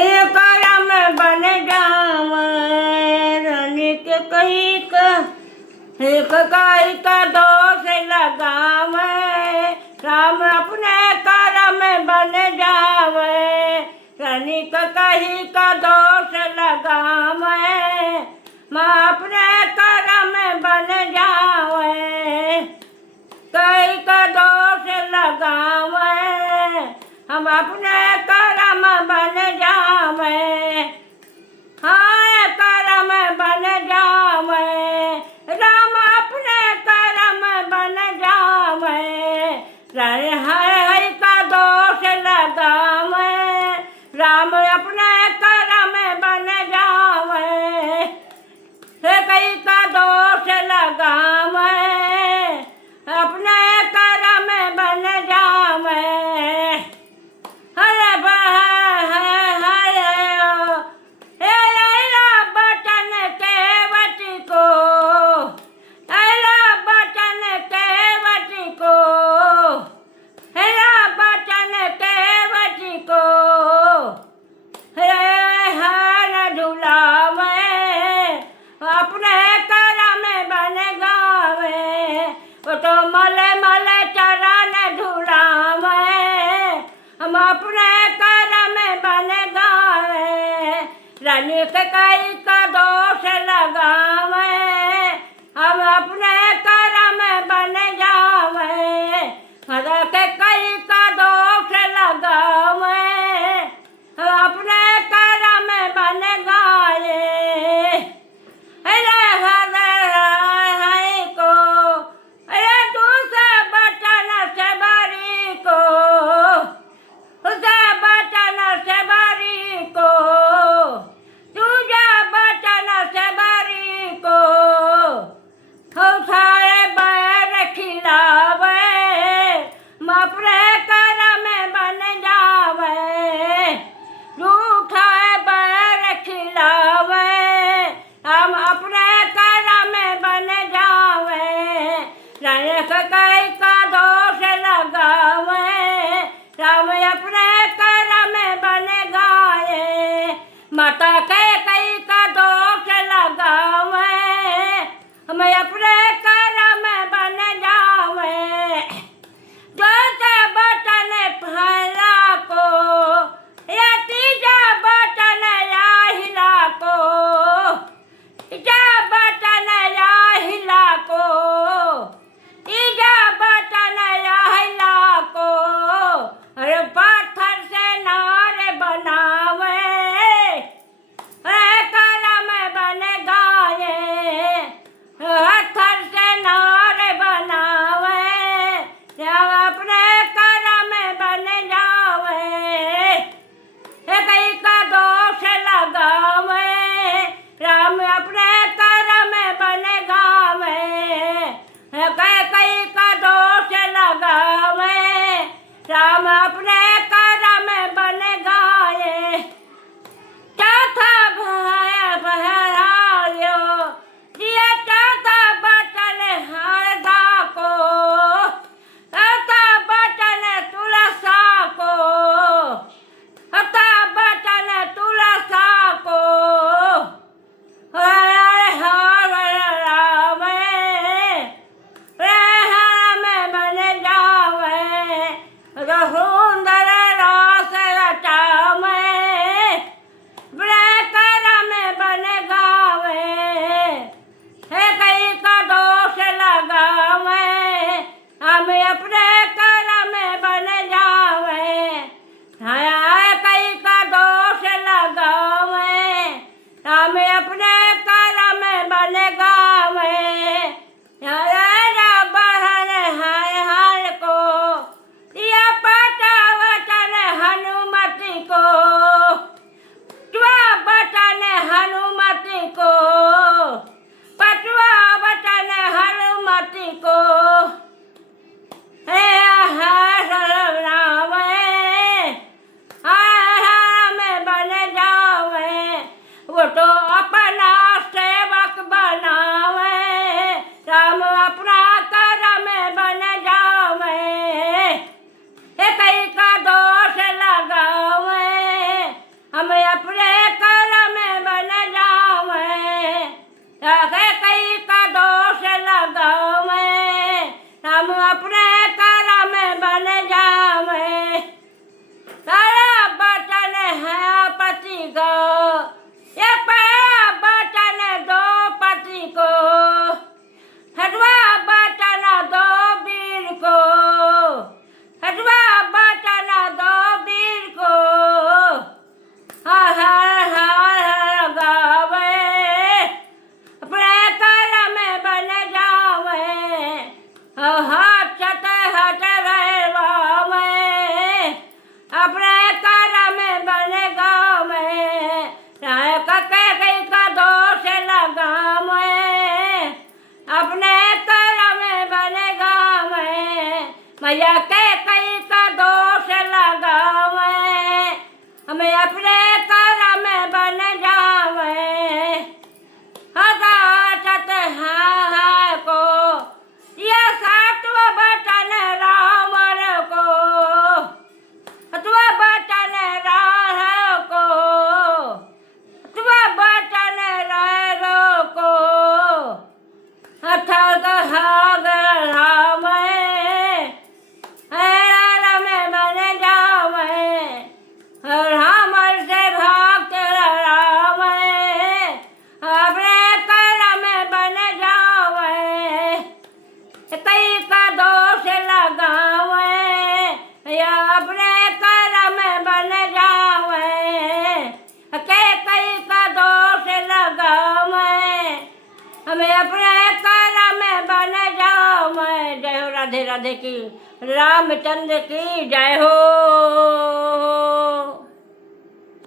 एक राम बन जावे रानी के कही का एक काई का दोष लगावे राम अपने कर्म बन जावे रानी का कही का दोष लगावे माँ अपने कर्म बन जावे कई का दोष लगावे हम अपने कर्म बन जावे हाँ कर्म बन जावे राम अपने कर्म बन जावे हर का दोष लगावे राम अपने कर्म बन जावे कई का दोष लगावे अपने कर्म बन जावे हरे बचन के वटी को बचन के वटी को बचन के वटी को हर झुलावे अपने कर्म बन गावे वो तो मले मले चरण झुलावे हम अपने कर्म बन गावे रानी के कई का दोष लगावे हम अपने कर्म बन जावे हर के कई का दोष लगावे हम अपने कर्म बन गाए को अपने करम बन जावे हदासत हाँ को यह सात्व बटन रावण को अथवा बटन राह को अथवा बटन राह को अथग हाग राम राम बन जावे राम से भक्त राम अपने करम बन जावे कई का दोष लगावे या अपने करम बन जावे के कई का दोष लगावे हमें अपने करम बन जावे। जय हो राधे राधे की रामचंद्र की जय हो।